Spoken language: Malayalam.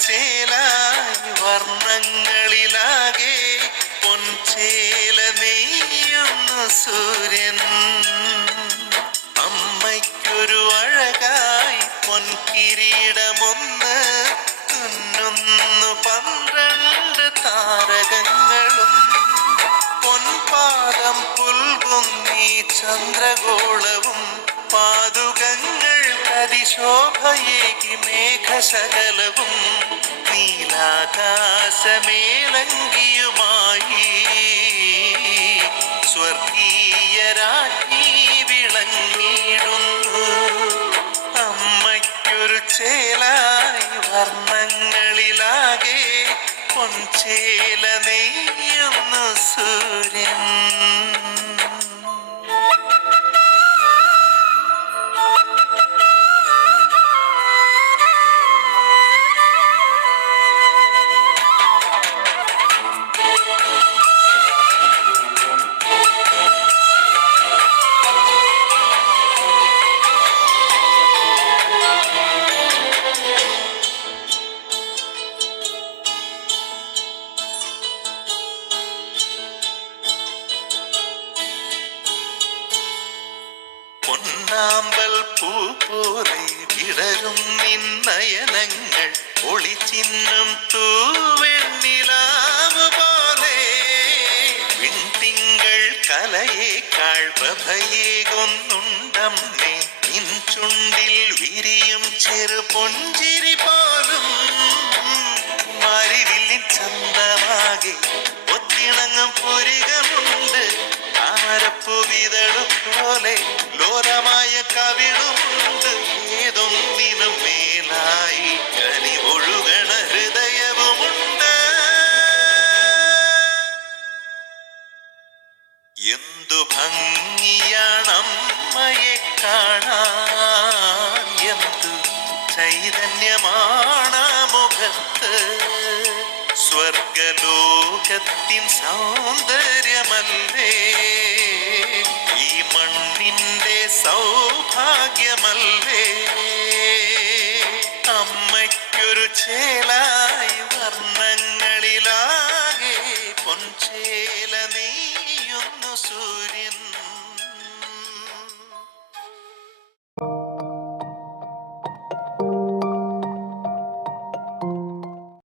ചേലായി വർണങ്ങളിലാകെ പൊൻചേല നെയ്യുന്നു സൂര്യൻ. അമ്മയ്ക്കൊരു അഴകായി പൊൻകിരീടമൊന്ന് തുന്നുന്നു പന്ത്രണ്ട് താരകങ്ങളും. പൊൻപാദം പുൽകുന്നി ചന്ദ്രഗോളവും പാതുക അതിശോഭയേകി മേഘസകലവും നീലാകാശമേലങ്കിയുമായി. സ്വർഗീയരാജ്ഞി വിളങ്ങിയിടുന്നു. അമ്മയ്ക്കൊരു ചേലായി വർണങ്ങളിലാകെ പൊൻചേല നെയ്യുന്നു സൂര്യൻ. പൊന്നാമ്പൽ പൂ പോലെ വിടരും നിന്നയനങ്ങൾ ഒളിച്ചിന്നും തൂവെണ്ണിലാവ് പോലെ. വിൺതിങ്കൾ കലയേക്കാൾ പ്രഭയേകൊന്നുണ്ടമ്മേ നിൻ ചുണ്ടിൽ വിരിയും ചെറു പൊഞ്ചിരി പോലും താമരപ്പൂ പോലെ ലോലമായ കവിളുമുണ്ട്. ഏതൊന്നിനും മേലായി കനി ഒഴുകണ ഹൃദയവുമുണ്ട്. എന്തു ഭംഗിയാണമ്മയെ കാണാൻ. എന്തു ചൈതന്യമാണ് മുഖത്ത്. സ്വർഗലോകത്തിൻ സൗന്ദര്യമല്ലേ? സൗഭാഗ്യമല്ലേ? അമ്മയ്ക്കൊരു ചേലായി വർണങ്ങളിലാകെ പൊൻചേല നീയുന്നു സൂര്യൻ.